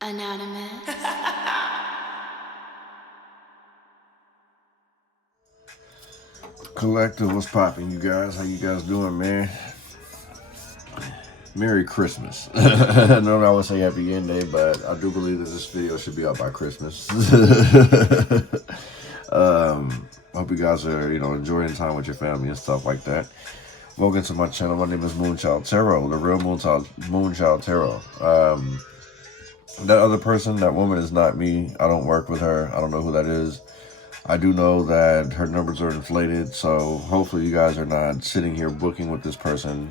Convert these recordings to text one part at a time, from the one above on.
Anonymous. Collective, what's popping, you guys? How you guys doing, man? Merry Christmas. I know I would say Happy End Day, but I do believe that this video should be out by Christmas. Hope you guys are, enjoying time with your family and stuff like that. Welcome to my channel. My name is Moonchild Tarot, the real Moonchild Tarot. That other person, that woman, is not me. I don't work with her. I don't know who that is. I do know that her numbers are inflated, so hopefully you guys are not sitting here booking with this person.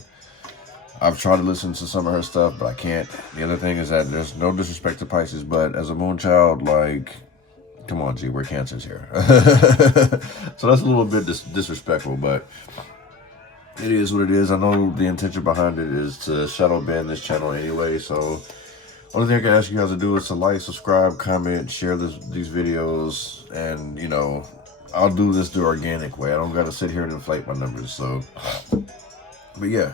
I've tried to listen to some of her stuff, but I can't. The other thing is that there's no disrespect to Pisces, but as a Moonchild, like, come on, G, we're Cancers here. So that's a little bit disrespectful, but it is what it is. I know the intention behind it is to shadow ban this channel anyway, so only thing I can ask you guys to do is to like, subscribe, comment, share these videos, and, I'll do this the organic way. I don't got to sit here and inflate my numbers, so. But yeah,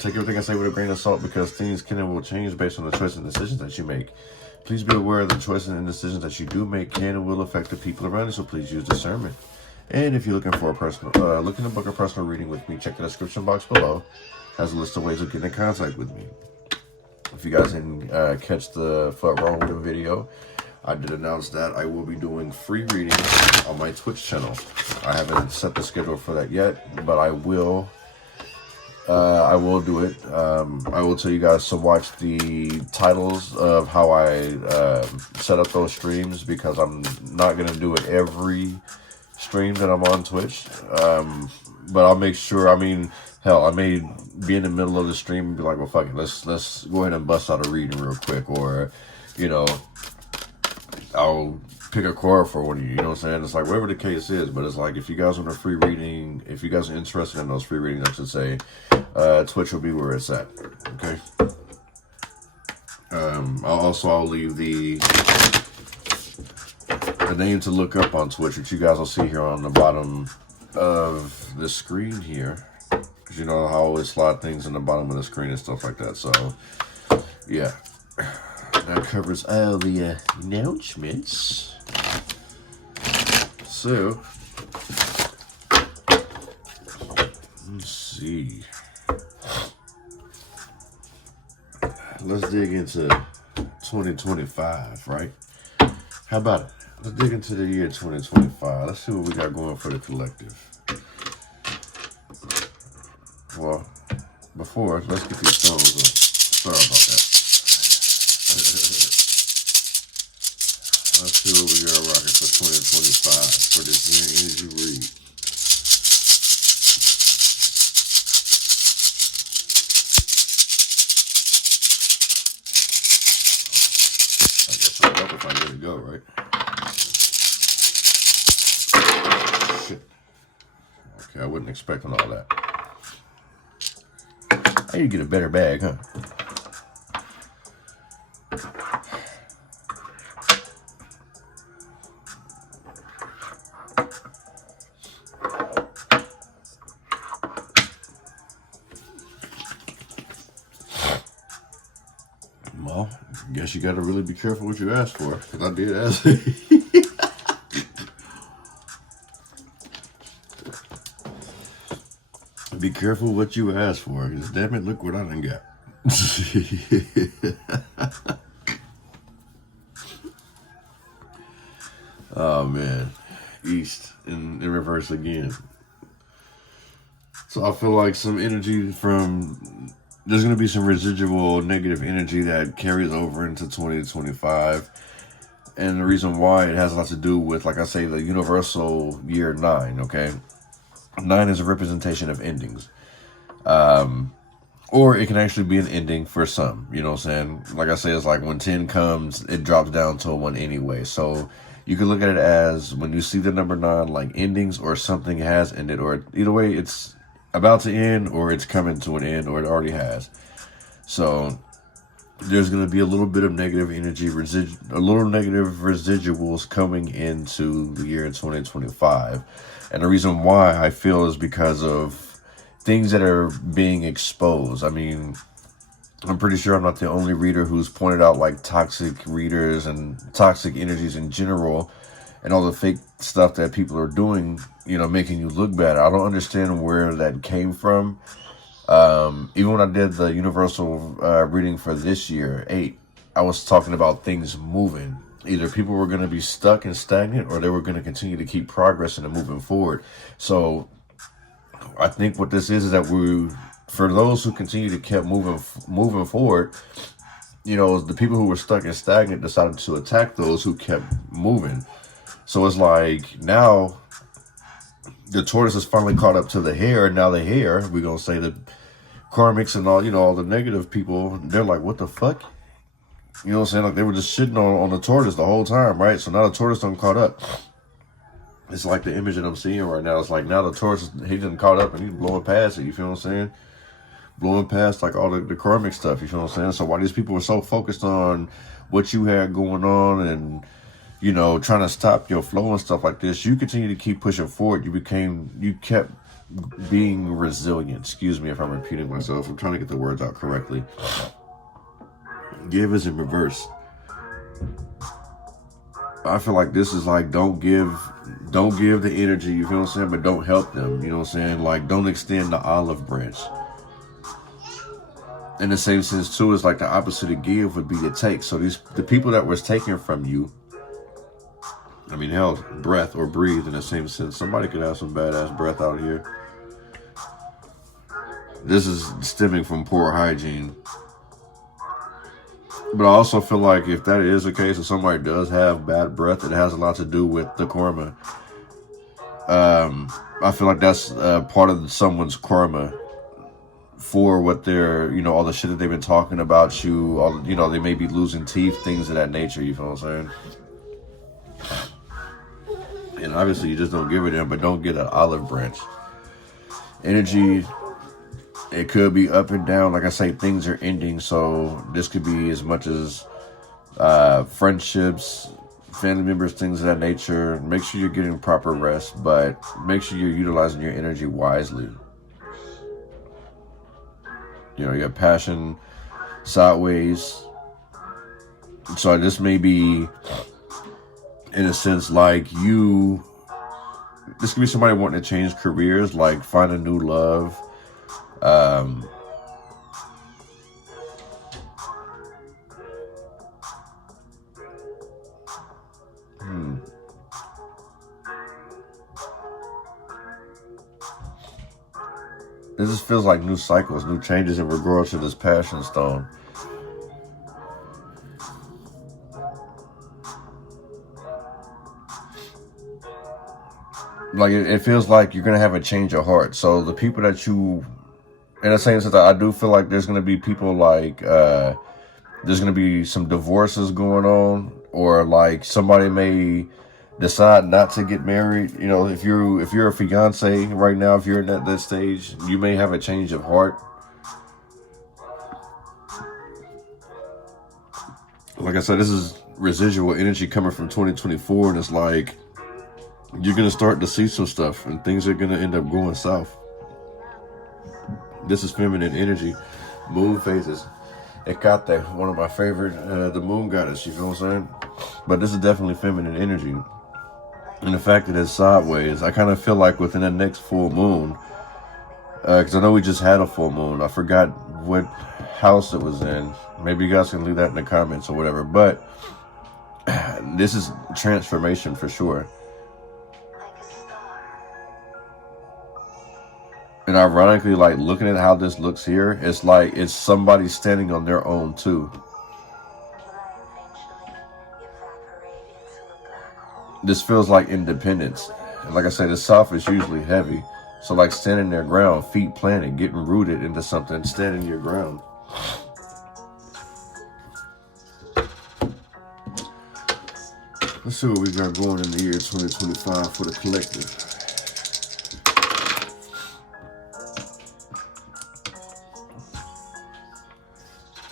take everything I say with a grain of salt because things can and will change based on the choices and decisions that you make. Please be aware the choices and decisions that you do make can and will affect the people around you, so please use discernment. And if you're looking for looking to book a personal reading with me, check the description box below. It has a list of ways of getting in contact with me. If you guys didn't catch the Fuck Wrong With Him video, I did announce that I will be doing free readings on my Twitch channel. I haven't set the schedule for that yet, but I will do it. I will tell you guys to watch the titles of how I set up those streams because I'm not going to do it every stream that I'm on Twitch. But I'll make sure, hell, I may be in the middle of the stream and be like, well, fuck it, let's go ahead and bust out a reading real quick. Or, I'll pick a card for one of you, you know what I'm saying? It's like, whatever the case is, but it's like, if you guys want a free reading, if you guys are interested in those free readings, I should say, Twitch will be where it's at, okay? I'll leave the name to look up on Twitch, which you guys will see here on the bottom of the screen here. Because you know how I always slide things in the bottom of the screen and stuff like that. So, yeah. That covers all the announcements. So, let's see. Let's dig into 2025, right? How about it? Let's dig into the year 2025. Let's see what we got going for the collective. Well, before, let's get these stones up. Sorry about that. Let's see what we got rocking for 2025 for this year energy read. I guess I'm up if I'm ready to go, right? Shit. Okay, I wasn't expecting all that. I need to get a better bag, huh? Well, I guess you got to really be careful what you ask for, because I did ask. Be careful what you ask for, because damn it, look what I done got. Oh man, East in reverse again. So I feel like some energy there's going to be some residual negative energy that carries over into 2025. And the reason why, it has a lot to do with, like I say, the universal year 9, okay? 9 is a representation of endings. Or it can actually be an ending for some, you know what I'm saying? Like I say, it's like when 10 comes, it drops down to a 1 anyway. So you can look at it as when you see the number 9, like endings or something has ended, or either way, it's about to end or it's coming to an end or it already has. So there's going to be a little bit of negative energy, a little negative residuals coming into the year 2025. And the reason why I feel is because of things that are being exposed. I mean, I'm pretty sure I'm not the only reader who's pointed out like toxic readers and toxic energies in general and all the fake stuff that people are doing, you know, making you look bad. I don't understand where that came from. Even when I did the universal reading for this year, 8, I was talking about things moving. Either people were going to be stuck and stagnant or they were going to continue to keep progressing and moving forward. So I think what this is that for those who continue to keep moving forward, you know, the people who were stuck and stagnant decided to attack those who kept moving. So it's like now the tortoise is finally caught up to the hare, and now the hare, we're going to say the karmics and all, you know, all the negative people, they're like, what the fuck? You know what I'm saying? Like they were just shitting on the tortoise the whole time, right? So now the tortoise done caught up. It's like the image that I'm seeing right now. It's like now the tortoise, he done caught up and he's blowing past it. You feel what I'm saying? Blowing past like all the karmic stuff. You feel what I'm saying? So while these people were so focused on what you had going on and, you know, trying to stop your flow and stuff like this, you continue to keep pushing forward. You kept being resilient. Excuse me if I'm repeating myself. I'm trying to get the words out correctly. Give is in reverse. I feel like this is like don't give the energy, you feel what I'm saying, but don't help them, you know what I'm saying? Like don't extend the olive branch. In the same sense too, it's like the opposite of give would be to take. So the people that was taken from you, I mean hell, breath or breathe in the same sense. Somebody could have some badass breath out here. This is stemming from poor hygiene. But I also feel like if that is the case, if somebody does have bad breath, it has a lot to do with the karma. I feel like that's part of someone's karma for what they're, you know, all the shit that they've been talking about you. All, you know, they may be losing teeth, things of that nature. You feel what I'm saying? And obviously, you just don't give it in, but don't get an olive branch. Energy. It could be up and down. Like I say, things are ending. So this could be as much as friendships, family members, things of that nature. Make sure you're getting proper rest, but make sure you're utilizing your energy wisely. You know, your passion sideways. So this may be, in a sense, like this could be somebody wanting to change careers, like find a new love. This just feels like new cycles, new changes in regards to this passion stone. Like it feels like you're gonna have a change of heart. So the people that you, in a sense, that I do feel like there's gonna be people like there's gonna be some divorces going on, or like somebody may decide not to get married. You know, if you're a fiance right now, if you're in that stage, you may have a change of heart. Like I said, this is residual energy coming from 2024, and it's like you're gonna start to see some stuff, and things are gonna end up going south. This is feminine energy, moon phases. It got that, one of my favorite, the moon goddess. You feel what I'm saying? But this is definitely feminine energy. And the fact that it's sideways, I kind of feel like within the next full moon, because I know we just had a full moon. I forgot what house it was in. Maybe you guys can leave that in the comments or whatever. But this is transformation for sure. And ironically, like looking at how this looks here, it's like it's somebody standing on their own too. This feels like independence. And like I said, the south is usually heavy. So like standing their ground, feet planted, getting rooted into something, standing your ground. Let's see what we got going in the year 2025 for the collective.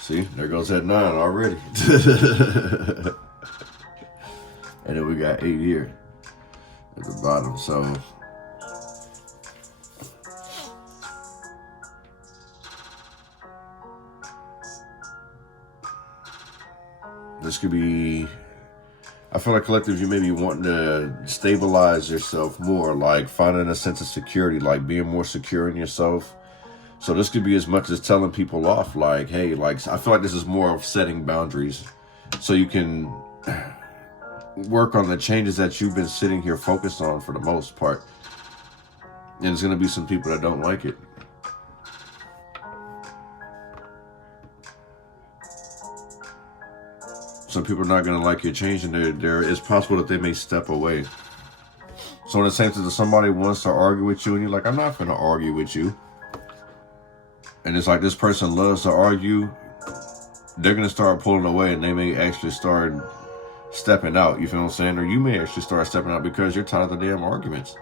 See, there goes that 9 already. And then we got 8 here at the bottom. So This could be, I feel like collective, you may be wanting to stabilize yourself more, like finding a sense of security, like being more secure in yourself. So this could be as much as telling people off, like, hey, like, I feel like this is more of setting boundaries so you can work on the changes that you've been sitting here focused on for the most part. And there's going to be some people that don't like it. Some people are not going to like your change, and it's possible that they may step away. So in the same sense, if somebody wants to argue with you and you're like, I'm not going to argue with you, and it's like this person loves to argue, they're going to start pulling away, and they may actually start stepping out, you feel what I'm saying? Or you may actually start stepping out because you're tired of the damn arguments.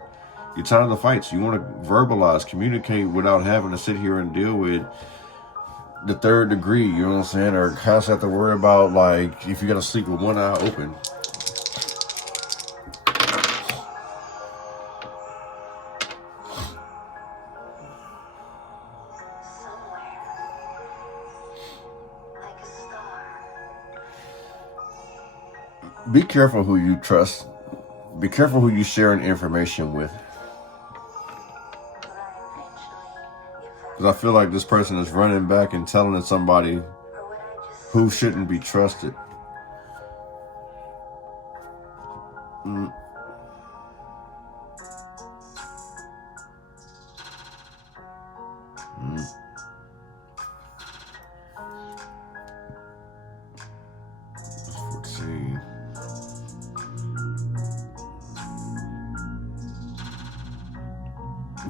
You're tired of the fights. You want to verbalize, communicate without having to sit here and deal with the third degree, you know what I'm saying? Or constantly have to worry about, like, if you got to sleep with one eye open. Be careful who you trust. Be careful who you sharing information with. Because I feel like this person is running back and telling somebody who shouldn't be trusted.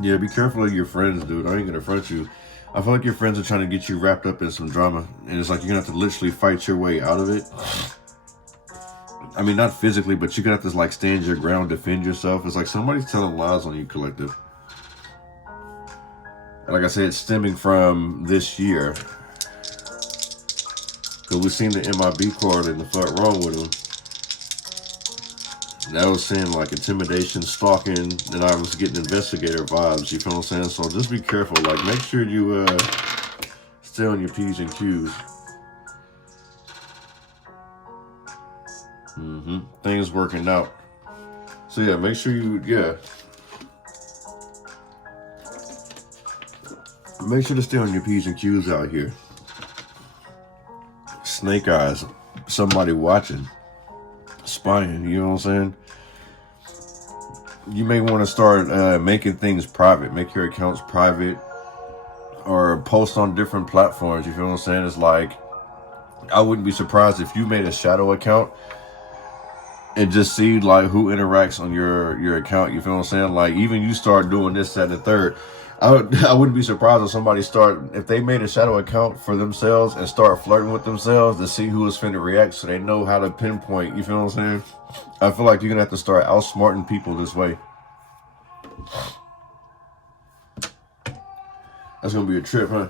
Yeah, be careful of your friends, dude. I ain't gonna front you. I feel like your friends are trying to get you wrapped up in some drama, and it's like you're gonna have to literally fight your way out of it. I mean, not physically, but you're gonna have to like stand your ground, defend yourself. It's like somebody's telling lies on you, collective. And like I said, it's stemming from this year. Because we've seen the MIB card and the fuck wrong with him. That was saying like intimidation, stalking, and I was getting investigator vibes, you feel what I'm saying? So just be careful, like make sure you stay on your P's and Q's. Things working out. So yeah, make sure you, make sure to stay on your P's and Q's out here. Snake eyes, somebody watching. Spying, you know what I'm saying? You may want to start making things private. Make your accounts private or post on different platforms. You feel what I'm saying? It's like, I wouldn't be surprised if you made a shadow account and just see like who interacts on your account. You feel what I'm saying? Like even you start doing this, that, and the third. I wouldn't be surprised if somebody if they made a shadow account for themselves and start flirting with themselves to see who is finna react so they know how to pinpoint, you feel what I'm saying? I feel like you're gonna have to start outsmarting people this way. That's gonna be a trip, huh?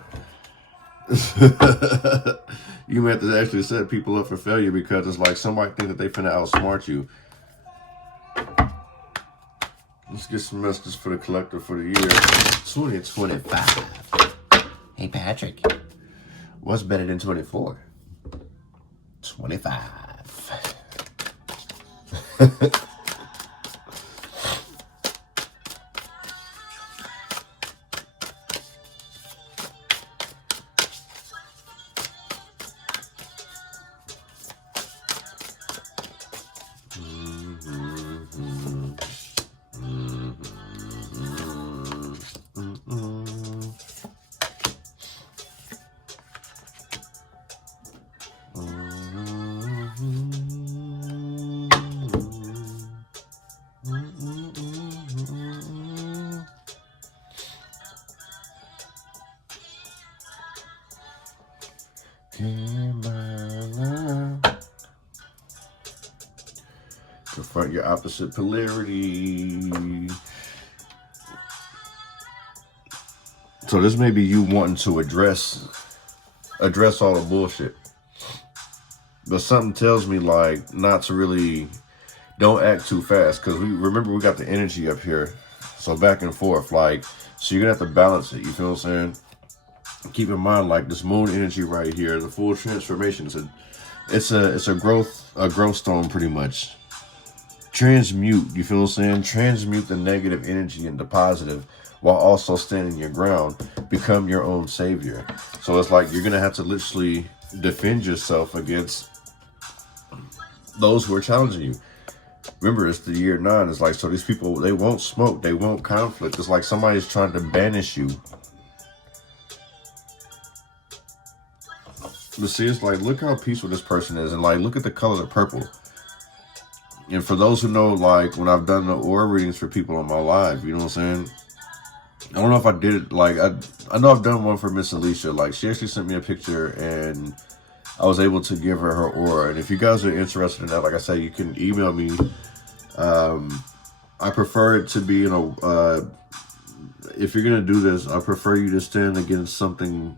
You may have to actually set people up for failure because it's like somebody think that they finna outsmart you. Let's get some messages for the collector for the year 2025. Hey, Patrick. What's better than 24? 25. Confront your opposite polarity. So this may be you wanting to address all the bullshit. But something tells me like not to really, don't act too fast. Because remember we got the energy up here. So back and forth. Like, so you're going to have to balance it. You feel what I'm saying? Keep in mind like this moon energy right here, the full transformation is a it's a growth stone pretty much. Transmute, you feel what I'm saying? Transmute the negative energy into positive while also standing your ground. Become your own savior. So it's like you're gonna have to literally defend yourself against those who are challenging you. Remember, it's the year 9. It's like, so these people, they won't smoke, they won't conflict. It's like somebody's trying to banish you. But see, it's like, look how peaceful this person is. And like, look at the color of purple. And for those who know, like, when I've done the aura readings for people on my live, you know what I'm saying? I don't know if I did it, like, I know I've done one for Miss Alicia. Like, she actually sent me a picture, and I was able to give her her aura. And if you guys are interested in that, like I said, you can email me. I prefer it to be, you know, if you're going to do this, I prefer you to stand against something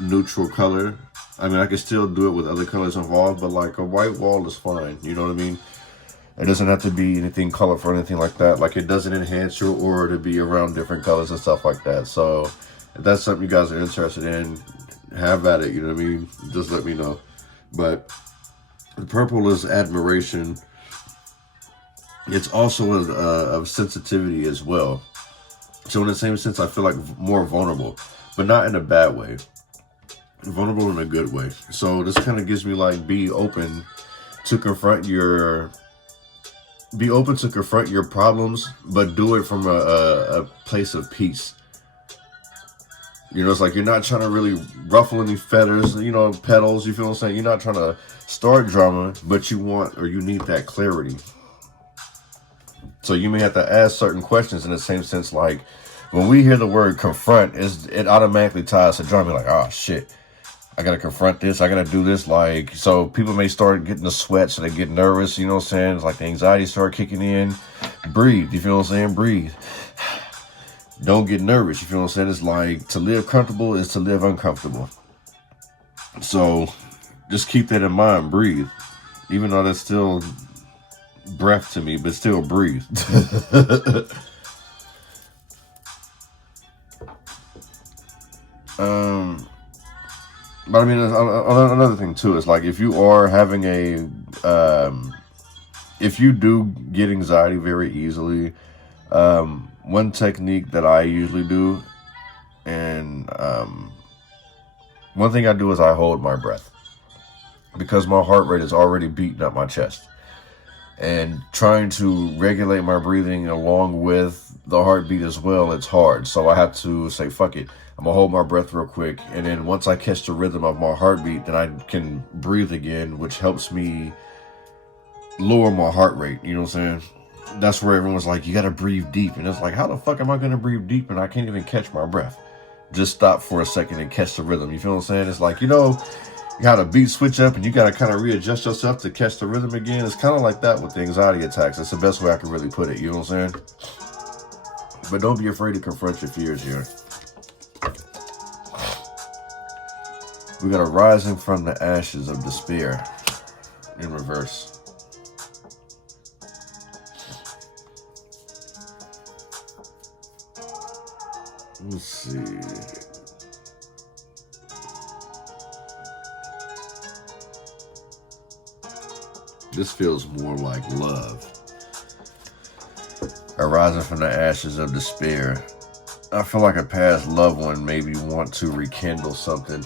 neutral color. I mean, I can still do it with other colors involved, but like a white wall is fine. You know what I mean? It doesn't have to be anything colorful or anything like that. Like, it doesn't enhance your aura to be around different colors and stuff like that. So if that's something you guys are interested in, have at it. You know what I mean? Just let me know. But the purple is admiration. It's also of sensitivity as well. So in the same sense, I feel like more vulnerable, but not in a bad way. Vulnerable in a good way. So this kind of gives me like, be open to confront your problems, but do it from a place of peace. You know, it's like you're not trying to really ruffle any feathers, you know, petals, you feel what I'm saying? You're not trying to start drama, but you want, or you need that clarity. So you may have to ask certain questions in the same sense, like when we hear the word confront, it automatically ties to drama. Like, oh shit, I gotta confront this, I gotta do this. Like, so people may start getting the sweats, so they get nervous, you know what I'm saying? It's like the anxiety start kicking in. Breathe, you feel what I'm saying? Breathe. Don't get nervous, you feel what I'm saying? It's like, to live comfortable is to live uncomfortable. So just keep that in mind. Breathe. Even though that's still breath to me, but still breathe. But I mean, another thing too is like, if you are having if you do get anxiety very easily, one technique that I usually do, and one thing I do is I hold my breath, because my heart rate is already beating up my chest, and trying to regulate my breathing along with the heartbeat as well, it's hard. So I have to say, fuck it, I'm gonna hold my breath real quick, and then once I catch the rhythm of my heartbeat, then I can breathe again, which helps me lower my heart rate. You know what I'm saying? That's where everyone's like, you gotta breathe deep, and it's like, how the fuck am I gonna breathe deep and I can't even catch my breath? Just stop for a second and catch the rhythm. You feel what I'm saying? It's like, you know, you got a beat switch up and you got to kind of readjust yourself to catch the rhythm again. It's kind of like that with the anxiety attacks. That's the best way I can really put it. You know what I'm saying? But don't be afraid to confront your fears here. We got a rising from the ashes of despair in reverse. Let's see. This feels more like love. Arising from the ashes of despair. I feel like a past loved one maybe want to rekindle something.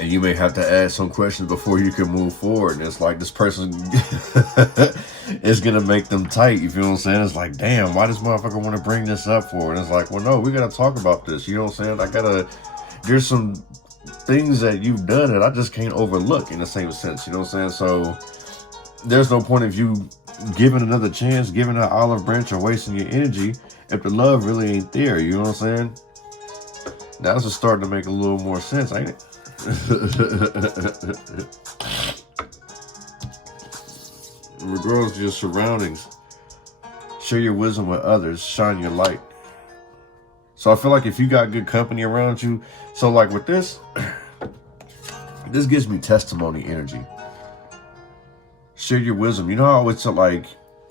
And you may have to ask some questions before you can move forward. And it's like, this person is going to make them tight. You feel what I'm saying? It's like, damn, why does motherfucker want to bring this up for? And it's like, well, no, we got to talk about this. You know what I'm saying? There's some things that you've done that I just can't overlook in the same sense. You know what I'm saying? So there's no point of you giving another chance, giving an olive branch, or wasting your energy if the love really ain't there. You know what I'm saying? Now it's starting to make a little more sense, ain't it? Regardless of your surroundings, share your wisdom with others, shine your light. So I feel like if you got good company around you, so like with this, this gives me testimony energy. Share your wisdom. You know how I always tell, like,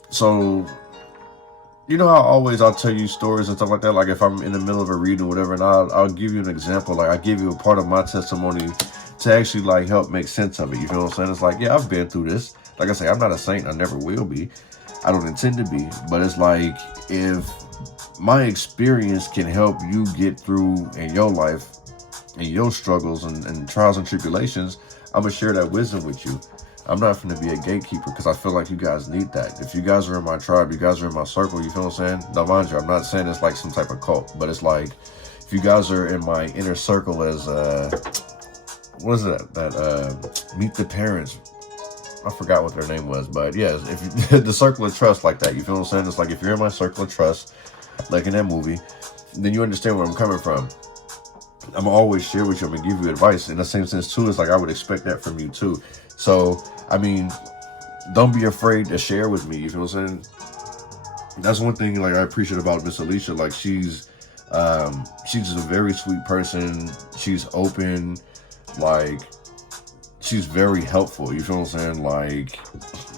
so you know how always I'll tell you stories and stuff like that, like if I'm in the middle of a reading or whatever, and I'll give you an example, like I give you a part of my testimony to actually like help make sense of it. You feel what I'm saying? It's like, yeah, I've been through this. Like I say, I'm not a saint. I never will be. I don't intend to be. But it's like, if my experience can help you get through in your life and your struggles and trials and tribulations, I'm going to share that wisdom with you. I'm not going to be a gatekeeper, because I feel like you guys need that. If you guys are in my tribe, you guys are in my circle, you feel what I'm saying? Now, mind you, I'm not saying it's like some type of cult, but it's like, if you guys are in my inner circle as, what is that? Meet the Parents. I forgot what their name was, but yeah, if you, the circle of trust like that, you feel what I'm saying? It's like, if you're in my circle of trust, like in that movie, then you understand where I'm coming from. I'm always share with you. I'm gonna give you advice in the same sense too. It's like, I would expect that from you too. So, I mean, don't be afraid to share with me. You feel what I'm saying? That's one thing like I appreciate about Miss Alicia. Like, she's just a very sweet person. She's open. Like, she's very helpful. You feel what I'm saying? Like,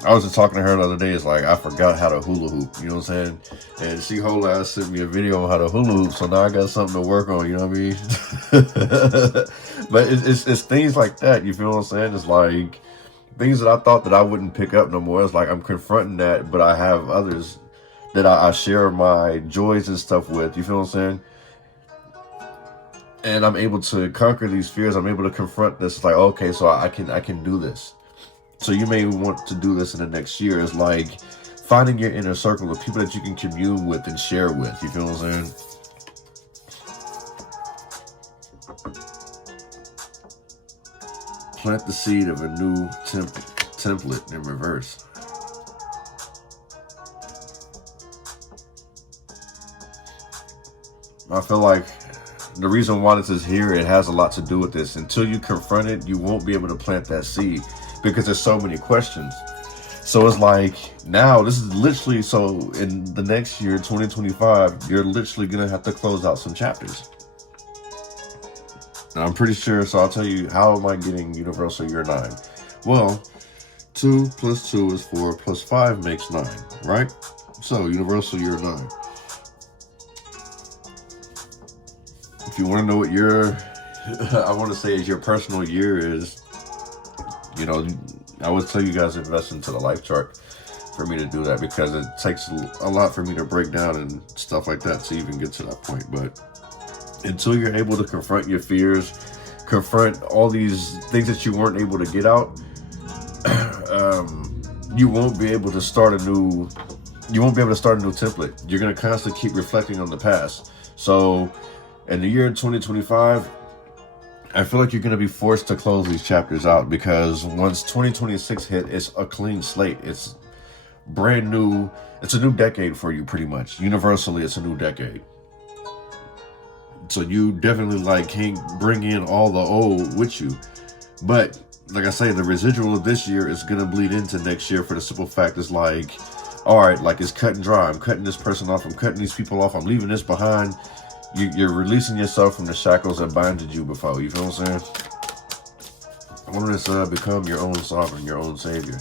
I was just talking to her the other day. It's like, I forgot how to hula hoop. You know what I'm saying? And she whole ass sent me a video on how to hula hoop. So now I got something to work on. You know what I mean? But it's things like that. You feel what I'm saying? It's like things that I thought that I wouldn't pick up no more. It's like I'm confronting that, but I have others that I share my joys and stuff with. You feel what I'm saying? And I'm able to conquer these fears. I'm able to confront this. It's like, okay, so I can do this. So you may want to do this in the next year. It's like finding your inner circle of people that you can commune with and share with. You feel what I'm saying? Plant the seed of a new template in reverse. I feel like the reason why this is here, it has a lot to do with this. Until you confront it, you won't be able to plant that seed, because there's so many questions. So it's like, now this is literally, so in the next year, 2025, you're literally going to have to close out some chapters. And I'm pretty sure, so I'll tell you, how am I getting Universal Year 9? Well, 2 plus 2 is 4, plus 5 makes 9, right? So, Universal Year 9. If you want to know what your, I want to say is your personal year is, you know, I would tell you guys to invest into the life chart for me to do that, because it takes a lot for me to break down and stuff like that to even get to that point. But until you're able to confront your fears, confront all these things that you weren't able to get out, you won't be able to start a new template. You're going to constantly keep reflecting on the past. So in the year 2025, I feel like you're going to be forced to close these chapters out, because once 2026 hit, it's a clean slate. It's brand new. It's a new decade for you, pretty much. Universally, it's a new decade. So you definitely like can't bring in all the old with you. But like I say, the residual of this year is going to bleed into next year, for the simple fact it's like, all right, like it's cut and dry. I'm cutting this person off. I'm cutting these people off. I'm leaving this behind. You're releasing yourself from the shackles that binded you before. You feel what I'm saying? I want to become your own sovereign, your own savior.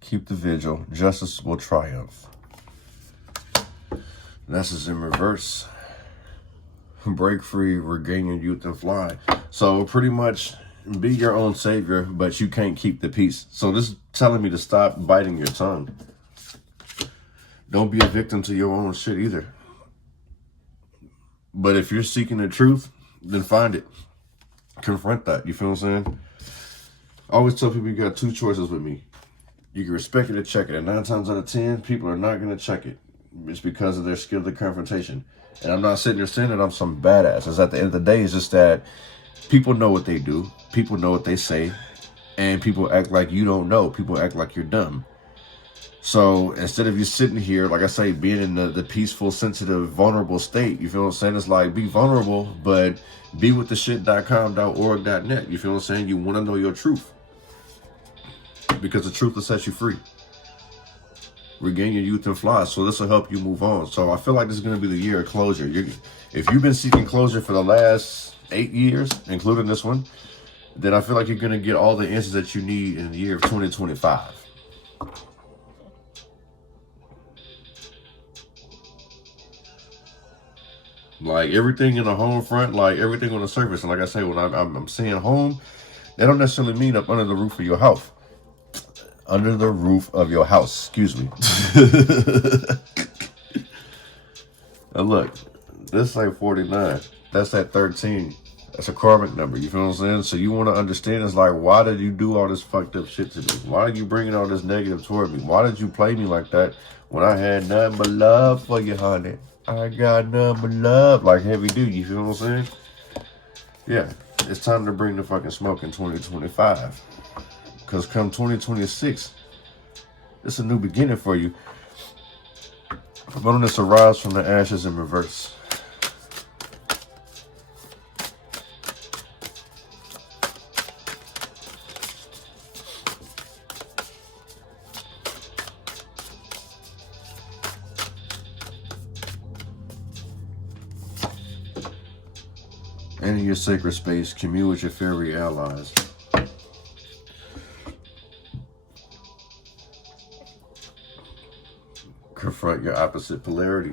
Keep the vigil. Justice will triumph. This is in reverse. Break free, regain your youth, and fly. So pretty much be your own savior, but you can't keep the peace. So this is telling me to stop biting your tongue. Don't be a victim to your own shit either. But if you're seeking the truth, then find it. Confront that. You feel what I'm saying? I always tell people you got two choices with me. You can respect it or check it. And 9 times out of 10, people are not going to check it. It's because of their skill to confrontation. And I'm not sitting there saying that I'm some badass. It's at the end of the day, it's just that people know what they do. People know what they say. And people act like you don't know. People act like you're dumb. So instead of you sitting here, like I say, being in the peaceful, sensitive, vulnerable state, you feel what I'm saying? It's like, be vulnerable, but be with the shit.com.org.net. You feel what I'm saying? You want to know your truth. Because the truth will set you free. regain your youth and fly. So this will help you move on. So I feel like this is going to be the year of closure. If you've been seeking closure for the last 8 years, including this one, then I feel like you're going to get all the answers that you need in the year of 2025. Like everything in the home front, like everything on the surface. And like I say, when I'm saying home, that don't necessarily mean up under the roof of your house. Under the roof of your house, excuse me. And look, this ain't 49. That's at 13. That's a karmic number. You feel what I'm saying? So you want to understand, it's like, why did you do all this fucked up shit to me? Why are you bringing all this negative toward me? Why did you play me like that when I had nothing but love for you, honey? I got nothing but love. Like heavy duty, you feel what I'm saying? Yeah, it's time to bring the fucking smoke in 2025. Because come 2026, it's a new beginning for you. Abundance arise from the ashes in reverse. And in your sacred space, commune with your fairy allies. Confront your opposite polarity.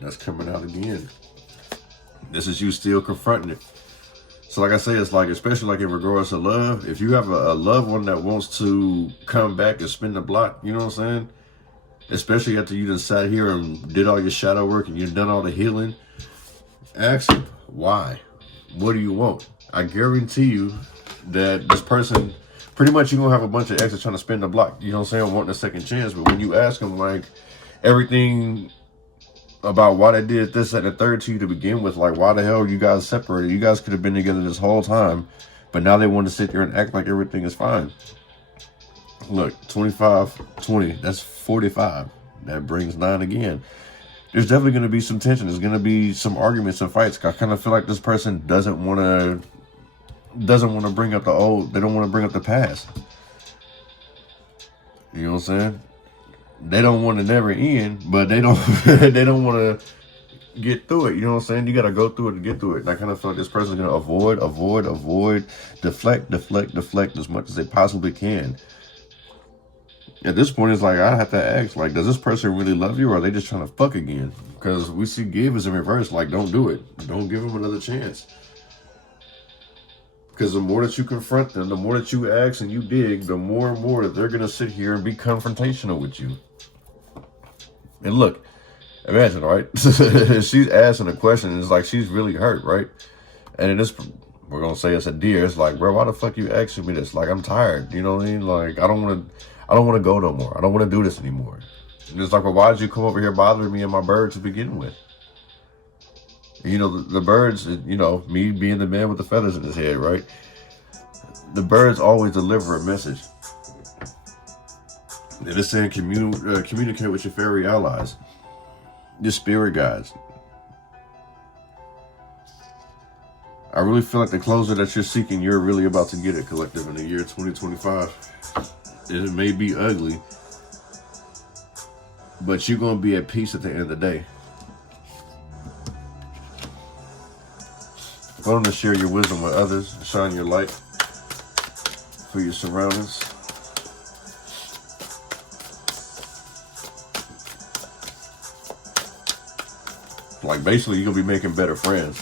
That's coming out again. This is you still confronting it. So like I say, it's like, especially like in regards to love, if you have a loved one that wants to come back and spin the block, you know what I'm saying? Especially after you just sat here and did all your shadow work and you've done all the healing, ask him, why? What do you want? I guarantee you that this person, pretty much you're going to have a bunch of exes trying to spin the block, you know what I'm saying, wanting a second chance. But when you ask them, like, everything about why they did this, that, and the third to you to begin with, like, why the hell are you guys separated? You guys could have been together this whole time, but now they want to sit there and act like everything is fine. Look, 25, 20, that's 45. That brings 9 again. There's definitely going to be some tension. There's going to be some arguments and fights. I kind of feel like this person doesn't want to bring up the old. They don't want to bring up the past. You know what I'm saying? They don't want to never end, but they don't they don't want to get through it. You know what I'm saying? You got to go through it to get through it. And I kind of feel like this person's going to avoid, deflect as much as they possibly can. At this point, it's like, I have to ask, like, does this person really love you, or are they just trying to fuck again? Because we see give is in reverse. Like, don't do it. Don't give them another chance. Because the more that you confront them, the more that you ask and you dig, the more and more that they're going to sit here and be confrontational with you. And look, imagine, right? She's asking a question, and it's like she's really hurt, right? And it is, we're going to say it's a deer. It's like, bro, why the fuck you asking me this? Like, I'm tired. You know what I mean? Like, I don't want to go no more. I don't want to do this anymore. And it's like, well, why did you come over here bothering me and my bird to begin with? And, you know, the birds, you know, me being the man with the feathers in his head, right? The birds always deliver a message. And it's saying communicate with your fairy allies, your spirit guides. I really feel like the closure that you're seeking, you're really about to get it, collective, in the year 2025. It may be ugly, but you're going to be at peace at the end of the day. I want to share your wisdom with others, shine your light for your surroundings. Like, basically, you're going to be making better friends.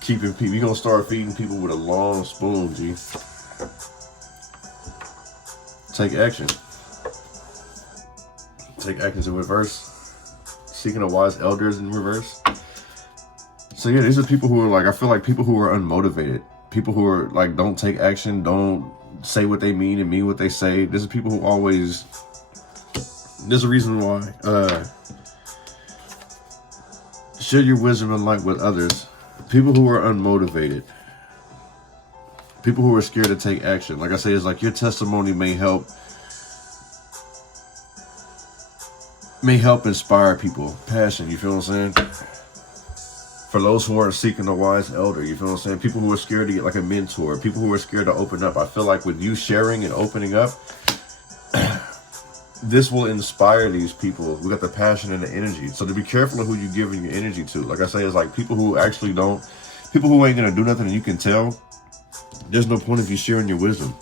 Keeping people, you're going to start feeding people with a long spoon, G. Take action. Take actions in reverse. Seeking a wise elders in reverse. So yeah, these are people who are like, I feel like people who are unmotivated. People who are like, don't take action, don't say what they mean and mean what they say. This is people who always, there's a reason why. Share your wisdom and light with others. People who are unmotivated. People who are scared to take action. Like I say, it's like your testimony may help inspire people. Passion, you feel what I'm saying? For those who aren't seeking a wise elder, you feel what I'm saying? People who are scared to get like a mentor, people who are scared to open up. I feel like with you sharing and opening up, this will inspire these people. We got the passion and the energy. So to be careful of who you're giving your energy to. Like I say, it's like people who actually don't, people who ain't going to do nothing, and you can tell, there's no point of you sharing your wisdom.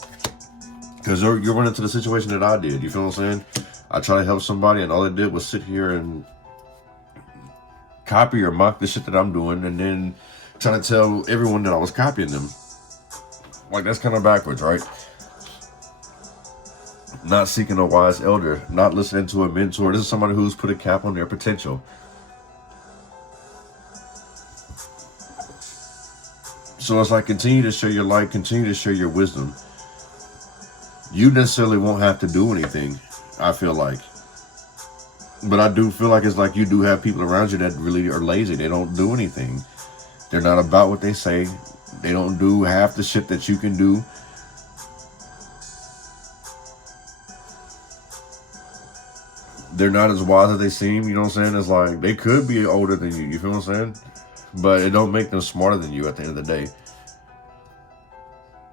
Because you're running into the situation that I did. You feel what I'm saying? I tried to help somebody, and all I did was sit here and copy or mock the shit that I'm doing, and then try to tell everyone that I was copying them. Like, that's kind of backwards, right? Not seeking a wise elder, not listening to a mentor. This is somebody who's put a cap on their potential. So it's like, continue to share your light, continue to share your wisdom. You necessarily won't have to do anything, I feel like. But I do feel like it's like you do have people around you that really are lazy. They don't do anything. They're not about what they say. They don't do half the shit that you can do. They're not as wise as they seem, you know what I'm saying? It's like, they could be older than you feel what I'm saying? But it don't make them smarter than you at the end of the day.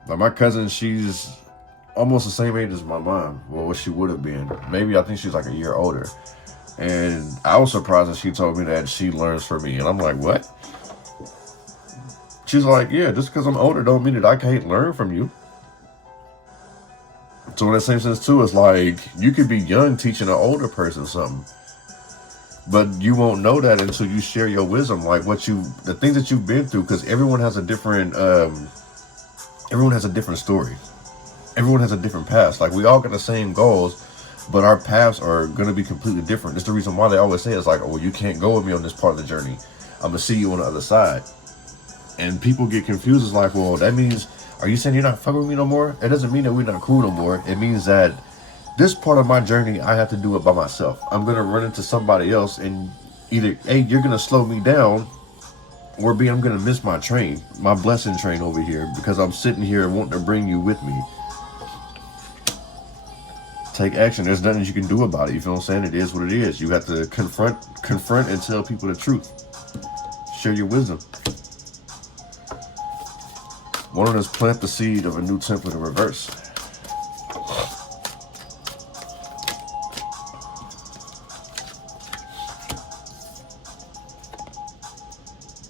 Like my cousin, she's almost the same age as my mom. Well, what she would have been. Maybe I think she's like a year older. And I was surprised when she told me that she learns from me. And I'm like, what? She's like, yeah, just because I'm older don't mean that I can't learn from you. So in that same sense too, it's like you could be young teaching an older person something. But you won't know that until you share your wisdom, like the things that you've been through, because everyone has a different story. Everyone has a different past. Like we all got the same goals, but our paths are going to be completely different. That's the reason why they always say it's like, oh, you can't go with me on this part of the journey. I'm going to see you on the other side. And people get confused. It's like, well, that means, are you saying you're not fucking with me no more? It doesn't mean that we're not cool no more. It means that this part of my journey, I have to do it by myself. I'm going to run into somebody else, and either A, you're going to slow me down, or B, I'm going to miss my train, my blessing train over here, because I'm sitting here wanting to bring you with me. Take action. There's nothing you can do about it. You feel what I'm saying? It is what it is. You have to confront and tell people the truth. Share your wisdom. One of them is plant the seed of a new template in reverse.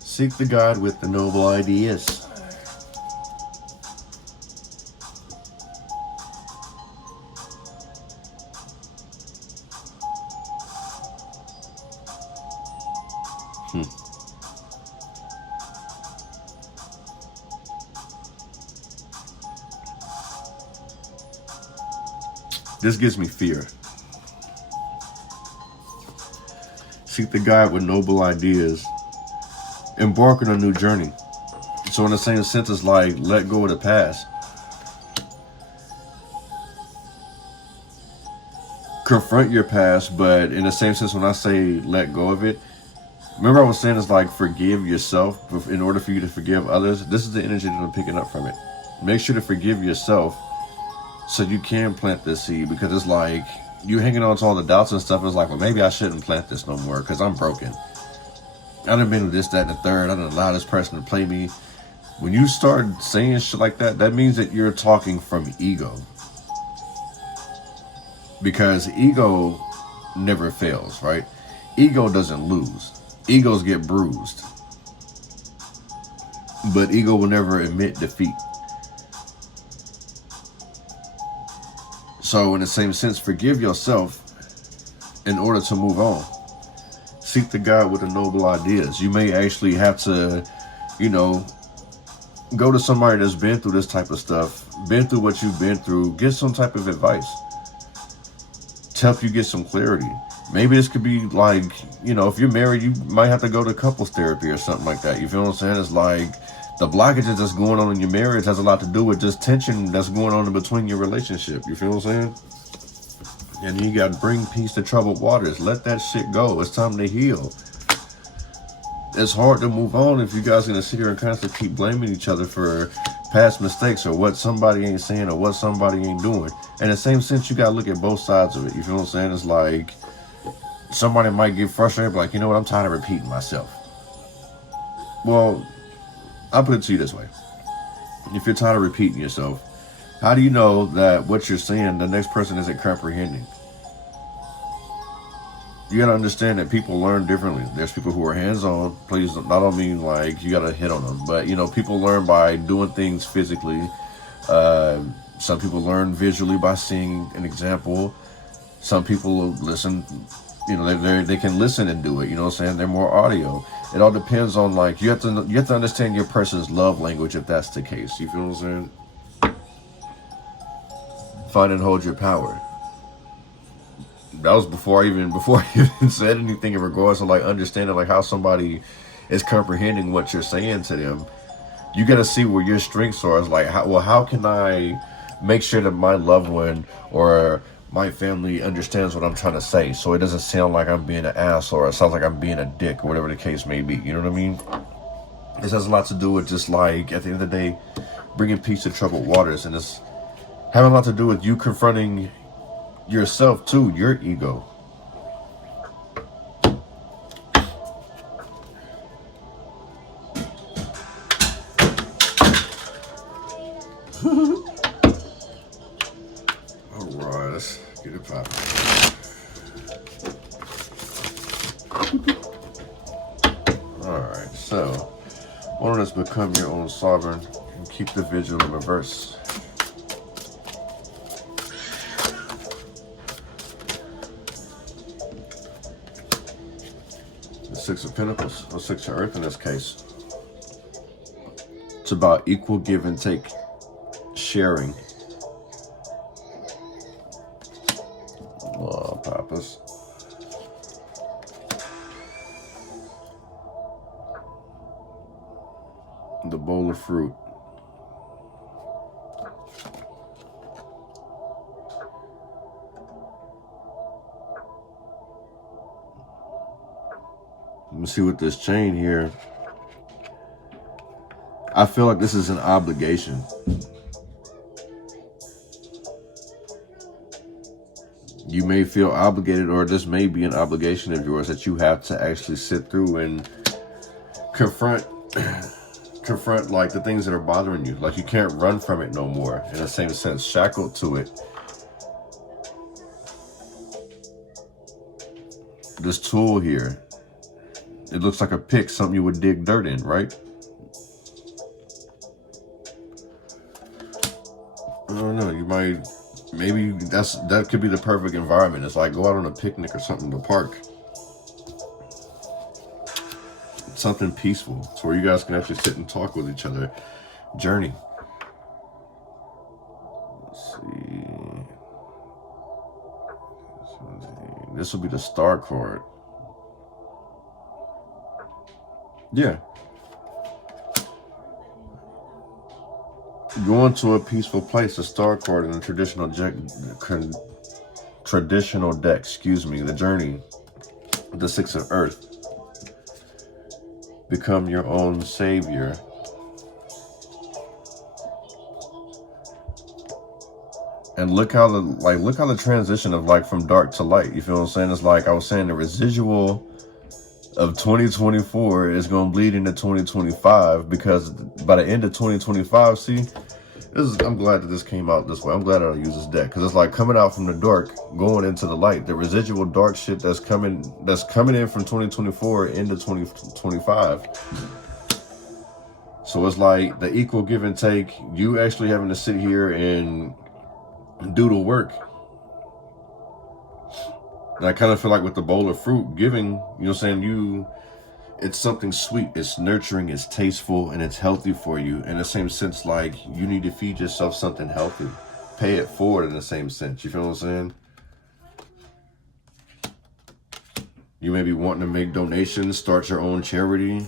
Seek the God with the noble ideas. This gives me fear. Seek the God with noble ideas. Embark on a new journey. So in the same sense, it's like, let go of the past. Confront your past, but in the same sense, when I say let go of it, remember I was saying it's like forgive yourself in order for you to forgive others. This is the energy that I'm picking up from it. Make sure to forgive yourself so you can plant this seed, because it's like you hanging on to all the doubts and stuff. It's like, well, maybe I shouldn't plant this no more because I'm broken. I done been with this, that, and the third. I done allowed this person to play me. When you start saying shit like that, that means that you're talking from ego. Because ego never fails, right? Ego doesn't lose. Egos get bruised. But ego will never admit defeat. So in the same sense, forgive yourself in order to move on. Seek the God with the noble ideas. You may actually have to, go to somebody that's been through this type of stuff, been through what you've been through, get some type of advice to help you get some clarity. Maybe this could be like, if you're married, you might have to go to couples therapy or something like that. You feel what I'm saying? It's like the blockages that's going on in your marriage has a lot to do with just tension that's going on in between your relationship. You feel what I'm saying? And you got to bring peace to troubled waters. Let that shit go. It's time to heal. It's hard to move on if you guys are going to sit here and constantly keep blaming each other for past mistakes or what somebody ain't saying or what somebody ain't doing. In the same sense, you got to look at both sides of it. You feel what I'm saying? It's like somebody might get frustrated, like, you know what, I'm tired of repeating myself. well, I'll put it to you this way. If you're tired of repeating yourself, how do you know that what you're saying, the next person isn't comprehending? You gotta understand that people learn differently. There's people who are hands-on. Please, I don't mean like you gotta hit on them, but you know, people learn by doing things physically. Some people learn visually by seeing an example. Some people listen, you know, they can listen and do it. You know what I'm saying? They're more audio. It all depends on, like, you have to understand your person's love language if that's the case. You feel what I'm saying? Find and hold your power. That was before I even said anything in regards to like understanding like how somebody is comprehending what you're saying to them. You got to see where your strengths are. It's like, how can I make sure that my loved one or my family understands what I'm trying to say, so it doesn't sound like I'm being an ass or it sounds like I'm being a dick or whatever the case may be. You know what I mean? This has a lot to do with just like, at the end of the day, bringing peace to troubled waters, and it's having a lot to do with you confronting yourself too, your ego. Alright, let's get it popping. Alright, so one is become your own sovereign and keep the vigil in reverse. Six of Pentacles, or Six of Earth in this case. It's about equal give and take, sharing. Oh, Papas. The bowl of fruit. Let me see with this chain here. I feel like this is an obligation. You may feel obligated, or this may be an obligation of yours that you have to actually sit through and confront like the things that are bothering you. Like you can't run from it no more, in the same sense, shackled to it. This tool here, it looks like a pick, something you would dig dirt in, right? I don't know, you might, maybe that could be the perfect environment. It's like go out on a picnic or something in the park. Something peaceful. It's where you guys can actually sit and talk with each other. Journey. Let's see. This will be the Star card. Yeah. Going to a peaceful place, a Star card in a traditional deck, excuse me, the Journey, the Six of Earth. Become your own savior. And look how the transition of like from dark to light, you feel what I'm saying? It's like I was saying, the residual of 2024 is going to bleed into 2025, because by the end of 2025, see, I'm glad that this came out this way. I'm glad I use this deck, because it's like coming out from the dark, going into the light. The residual dark shit that's coming in from 2024 into 2025. So it's like the equal give and take. You actually having to sit here and do the work. And I kind of feel like with the bowl of fruit, giving, you know what I'm saying, it's something sweet, it's nurturing, it's tasteful, and it's healthy for you. In the same sense, like you need to feed yourself something healthy. Pay it forward in the same sense. You feel what I'm saying? You may be wanting to make donations, start your own charity.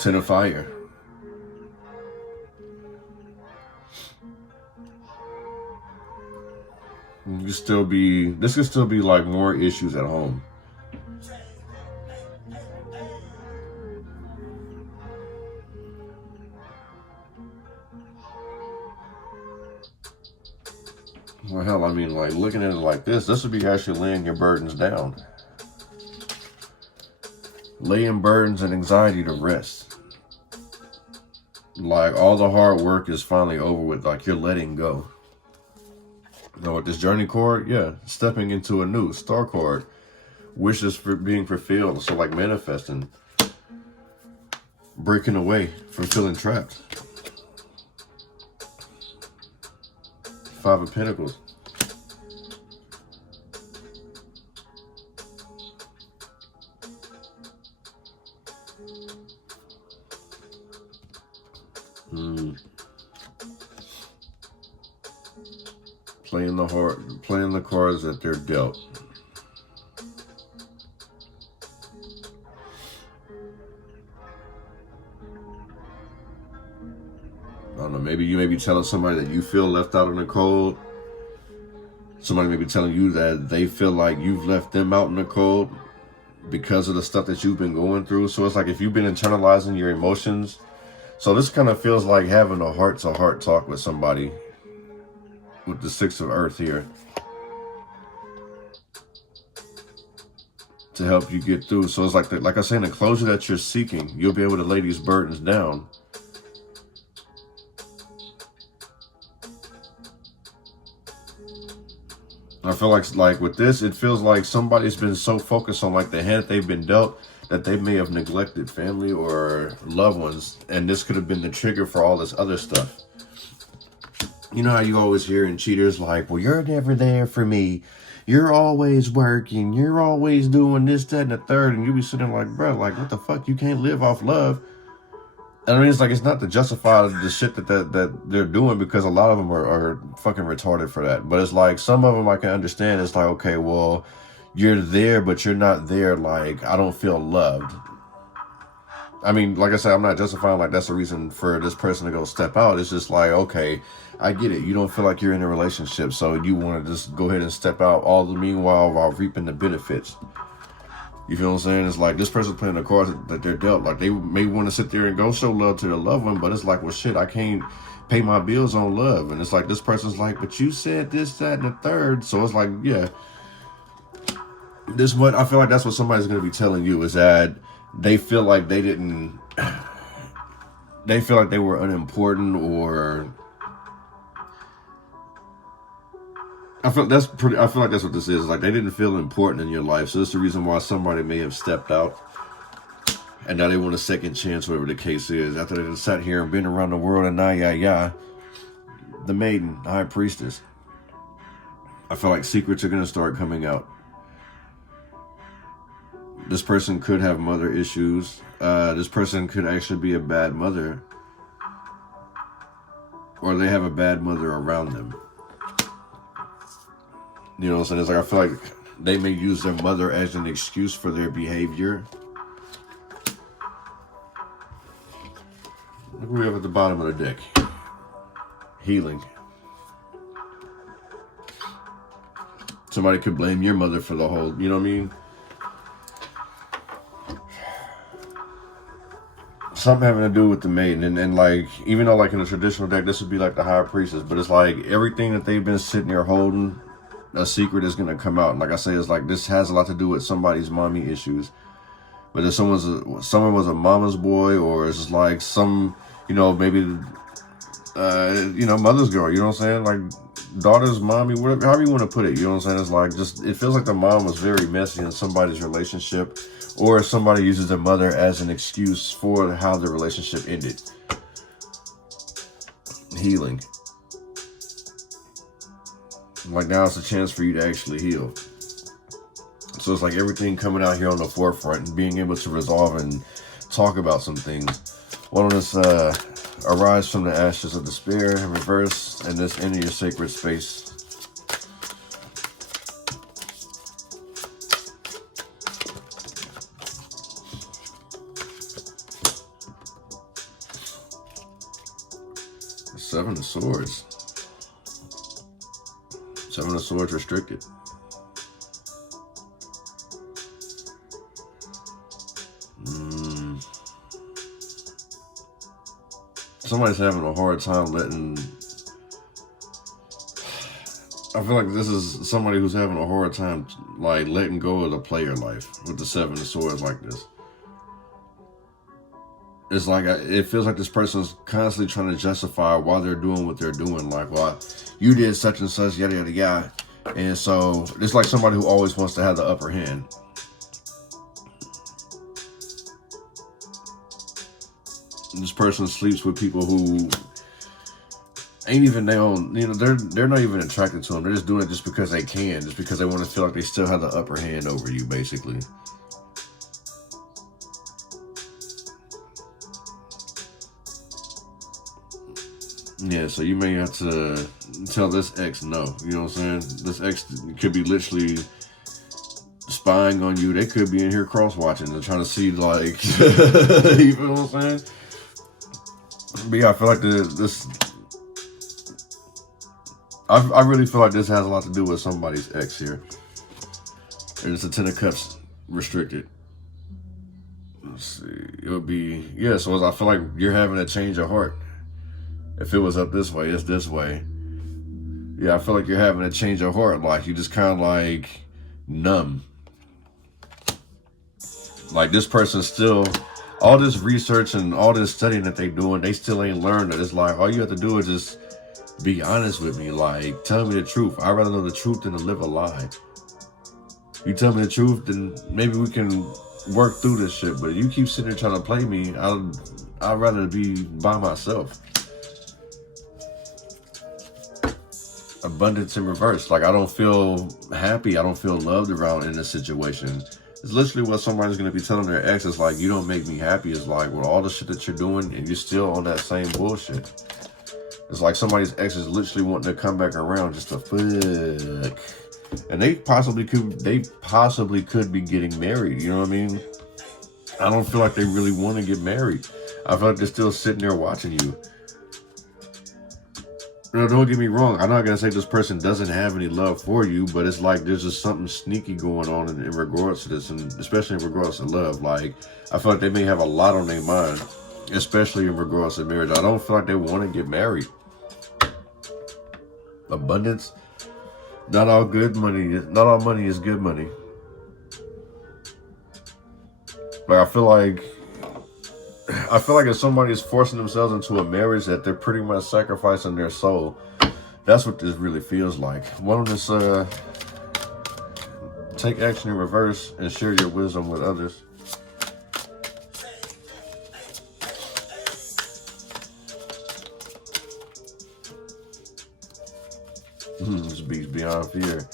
Ten of Fire. This could still be like more issues at home. Well, hell, I mean, like looking at it like this would be actually laying your burdens down. laying burdens and anxiety to rest. Like, all the hard work is finally over with. Like, you're letting go. You know, with this journey card, yeah, stepping into a new star card. Wishes for being fulfilled. So, like, manifesting. Breaking away from feeling trapped. 5 of Pentacles. Playing the cards that they're dealt. I don't know, maybe you may be telling somebody that you feel left out in the cold. Somebody may be telling you that they feel like you've left them out in the cold because of the stuff that you've been going through. So it's like if you've been internalizing your emotions. So this kind of feels like having a heart-to-heart talk with somebody with the 6 of Earth here to help you get through. So it's like I said, the closure that you're seeking, you'll be able to lay these burdens down. I feel like with this, it feels like somebody's been so focused on like the hand that they've been dealt that they may have neglected family or loved ones. And this could have been the trigger for all this other stuff. You know how you always hear in cheaters like, well, you're never there for me. You're always working. You're always doing this, that, and the third. And you be sitting like, bro, like, what the fuck? You can't live off love. And I mean, it's like, it's not to justify the shit that they're doing, because a lot of them are fucking retarded for that. But it's like, some of them I can understand. It's like, okay, well, you're there, but you're not there. Like, I don't feel loved. I mean, like I said, I'm not justifying like that's the reason for this person to go step out. It's just like, okay, I get it. You don't feel like you're in a relationship, so you want to just go ahead and step out all the meanwhile while reaping the benefits. You feel what I'm saying? It's like this person playing the cards that they're dealt. Like, they may want to sit there and go show love to their loved one, but it's like, well, shit, I can't pay my bills on love. And it's like, this person's like, but you said this, that, and the third. So it's like, yeah. What I feel like that's what somebody's going to be telling you, is that they feel like they didn't, they feel like they were unimportant, or I feel like that's what this is. Like, they didn't feel important in your life. So that's the reason why somebody may have stepped out, and now they want a second chance, whatever the case is. After they sat here and been around the world and the maiden, the high priestess. I feel like secrets are going to start coming out. This person could have mother issues. This person could actually be a bad mother, or they have a bad mother around them. You know what I'm saying? It's like, I feel like they may use their mother as an excuse for their behavior. Look who we have at the bottom of the deck. Healing. Somebody could blame your mother for the whole, you know what I mean? Something having to do with the maiden. And like, even though like in a traditional deck, this would be like the high priestess, but it's like everything that they've been sitting there holding, a secret is going to come out. And like I say, it's like, this has a lot to do with somebody's mommy issues. But if someone was a mama's boy, or it's just like some, you know, maybe, you know, mother's girl, you know what I'm saying? Like, daughter's mommy, whatever, however you want to put it, you know what I'm saying? It's like, just, it feels like the mom was very messy in somebody's relationship, or somebody uses their mother as an excuse for how the relationship ended. Healing. Like, now it's a chance for you to actually heal. So it's like everything coming out here on the forefront and being able to resolve and talk about some things. One of this arise from the ashes of despair in reverse, and this enter your sacred space. Seven of Swords. Seven of Swords restricted. Somebody's having a hard time letting... I feel like this is somebody who's having a hard time, like, letting go of the player life with the Seven of Swords like this. it's like it feels like this person's constantly trying to justify why they're doing what they're doing. Like, well, you did such and such, yada yada yada. And so it's like somebody who always wants to have the upper hand. This person sleeps with people who ain't even their own, you know, they're not even attracted to them. They're just doing it just because they can, just because they want to feel like they still have the upper hand over you, basically. Yeah, so you may have to tell this ex no. You know what I'm saying? This ex could be literally spying on you. They could be in here cross-watching and trying to see, like, you feel what I'm saying? But yeah, I feel like I really feel like this has a lot to do with somebody's ex here. And it's a 10 of Cups restricted. Let's see. It would be, yeah, so I feel like you're having a change of heart. If it was up this way, it's this way. Yeah, I feel like you're having a change of heart. Like, you just kind of like numb. Like, this person still, all this research and all this studying that they doing, they still ain't learned that. It's like, all you have to do is just be honest with me. Like, tell me the truth. I'd rather know the truth than to live a lie. You tell me the truth, then maybe we can work through this shit. But if you keep sitting there trying to play me, I'd rather be by myself. Abundance in reverse. Like, I don't feel happy. I don't feel loved around in this situation. It's literally what somebody's going to be telling their ex. Is like, you don't make me happy. It's like, well, all the shit that you're doing and you're still on that same bullshit. It's like somebody's ex is literally wanting to come back around just to fuck. And they possibly could be getting married. You know what I mean? I don't feel like they really want to get married. I feel like they're still sitting there watching you. No, don't get me wrong. I'm not going to say this person doesn't have any love for you, but it's like there's just something sneaky going on in regards to this, and especially in regards to love. Like, I feel like they may have a lot on their mind, especially in regards to marriage. I don't feel like they want to get married. Abundance. Not all money is good money. Like, I feel like if somebody is forcing themselves into a marriage, that they're pretty much sacrificing their soul. That's what this really feels like. Why don't this take action in reverse and share your wisdom with others? This beast beyond fear.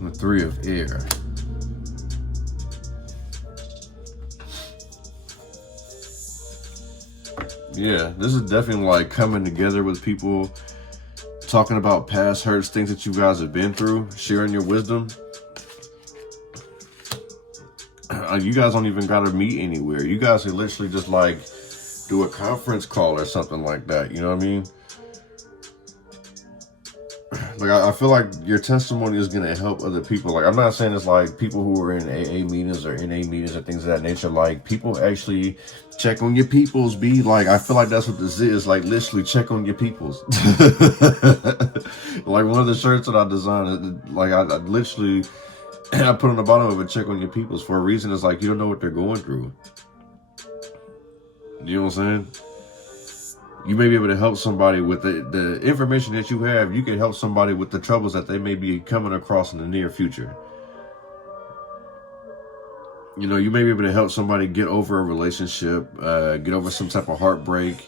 The 3 of air. Yeah, this is definitely like coming together with people, talking about past hurts, things that you guys have been through, sharing your wisdom. You guys don't even gotta meet anywhere. You guys can literally just like do a conference call or something like that. You know what I mean? Like, I feel like your testimony is going to help other people. Like, I'm not saying it's like people who are in AA meetings or NA meetings or things of that nature. Like, people actually check on your peoples, be like, I feel like that's what this is. Like, literally check on your peoples. Like, one of the shirts that I designed, like, I literally, I put on the bottom of it, check on your peoples, for a reason. It's like, you don't know what they're going through. You know what I'm saying? You may be able to help somebody with the information that you have. You can help somebody with the troubles that they may be coming across in the near future. You know, you may be able to help somebody get over a relationship, get over some type of heartbreak,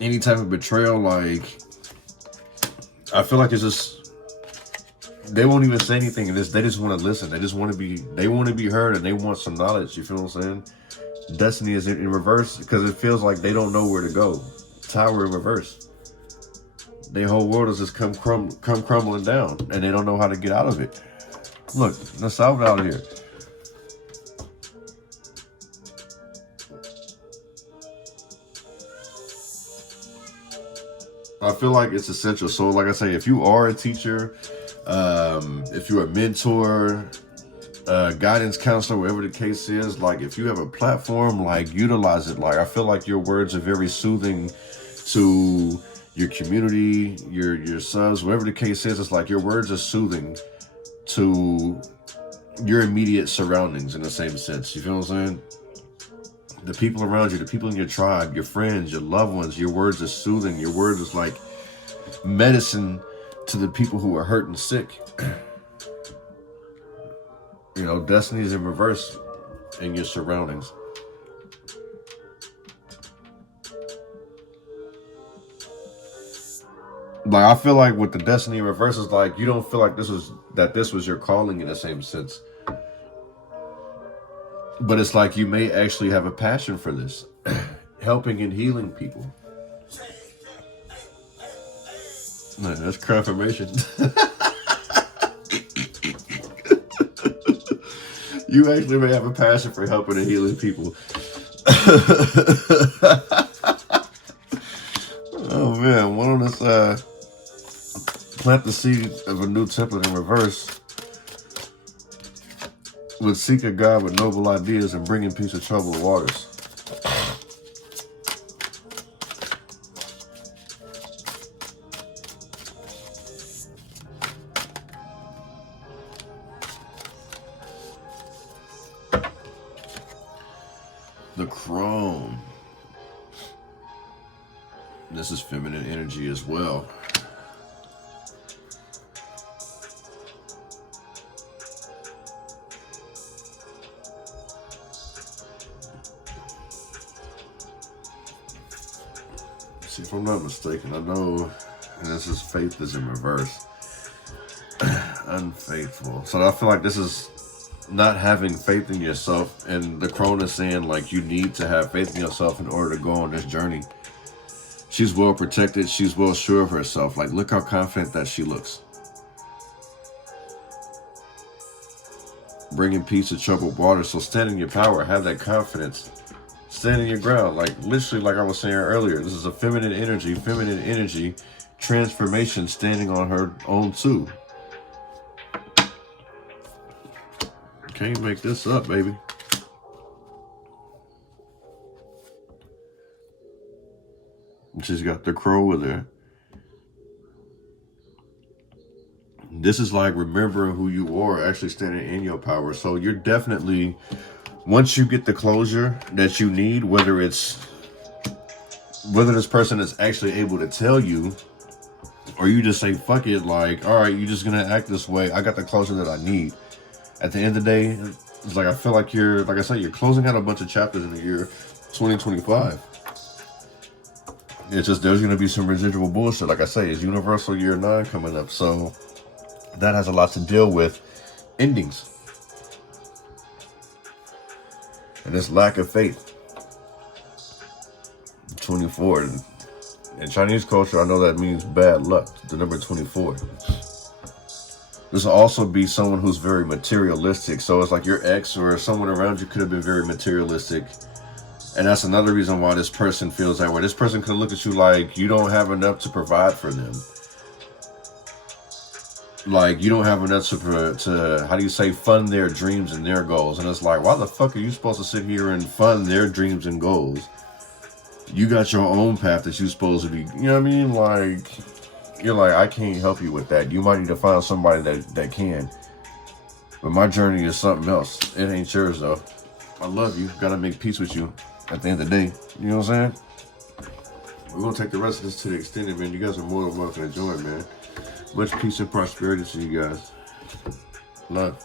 any type of betrayal. Like, I feel like it's just, they won't even say anything in this. They just want to listen. They just want to be heard, and they want some knowledge. You feel what I'm saying? Destiny is in reverse because it feels like they don't know where to go. Tower in reverse. Their whole world has just come crumbling down, and they don't know how to get out of it. Look, let's out here. I feel like it's essential. So, like I say, if you are a teacher, if you're a mentor, guidance counselor, whatever the case is. Like, if you have a platform, like, utilize it. Like, I feel like your words are very soothing to your community, your subs, whatever the case is. It's like your words are soothing to your immediate surroundings in the same sense. You feel what I'm saying? The people around you, the people in your tribe, your friends, your loved ones, your words are soothing. Your words is like medicine to the people who are hurt and sick. You know, destiny is in reverse in your surroundings. Like, I feel like with the destiny in reverse is like, you don't feel like this was your calling in the same sense. But it's like you may actually have a passion for this. Helping and healing people. Man, that's confirmation. You actually may have a passion for helping and healing people. Oh man, why don't us plant the seed of a new template in reverse? Would seek a God with noble ideas and bring in peace of troubled waters. The Chrome. This is feminine energy as well. See, if I'm not mistaken, I know, and this is faith is in reverse. Unfaithful. So I feel like this is not having faith in yourself, and the crone is saying like you need to have faith in yourself in order to go on this journey. She's well protected. She's well sure of herself. Like, look how confident that she looks. Bringing peace to troubled water. So stand in your power. Have that confidence. Stand in your ground. Like, literally, like I was saying earlier, this is a feminine energy, transformation, standing on her own too. Can't make this up, baby. She's got the crow with her. This is like remembering who you are, actually standing in your power. So you're definitely, once you get the closure that you need, whether this person is actually able to tell you, or you just say, fuck it, like, all right, you're just going to act this way. I got the closure that I need. At the end of the day, it's like, I feel like you're, like I said, you're closing out a bunch of chapters in the year 2025. It's just, there's going to be some residual bullshit. Like I say, it's Universal Year 9 coming up. So that has a lot to deal with endings. And this lack of faith. 24. In Chinese culture, I know that means bad luck. The number 24. This will also be someone who's very materialistic. So it's like your ex or someone around you could have been very materialistic. And that's another reason why this person feels that way. This person could look at you like you don't have enough to provide for them. Like, you don't have enough to how do you say, fund their dreams and their goals. And it's like, why the fuck are you supposed to sit here and fund their dreams and goals? You got your own path that you're supposed to be, you know what I mean? Like, you're like, I can't help you with that. You might need to find somebody that can. But my journey is something else. It ain't yours, though. I love you. Gotta make peace with you at the end of the day. You know what I'm saying? We're gonna take the rest of this to the extended, man. You guys are more than welcome to join, man. Much peace and prosperity to you guys. Love.